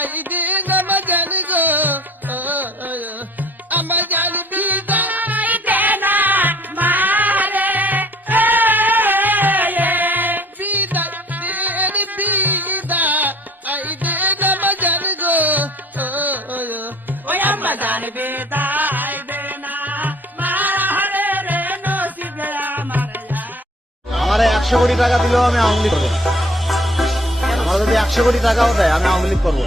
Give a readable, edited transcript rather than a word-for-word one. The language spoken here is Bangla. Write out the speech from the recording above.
আই দিন আমার জান গো আমার জান বিদায় দে না মারে বিদায় বিদায় আই দিন আমার জান গো ওই আম্মা জান বিদায় দে না মারে রে নসিবে আমার আমার 100 কোটি টাকা দিলেও আমি আওয়ামী লীগ করবো। আমার যদি 100 কোটি টাকাও দেয় আমি আওয়ামী লীগ করবো।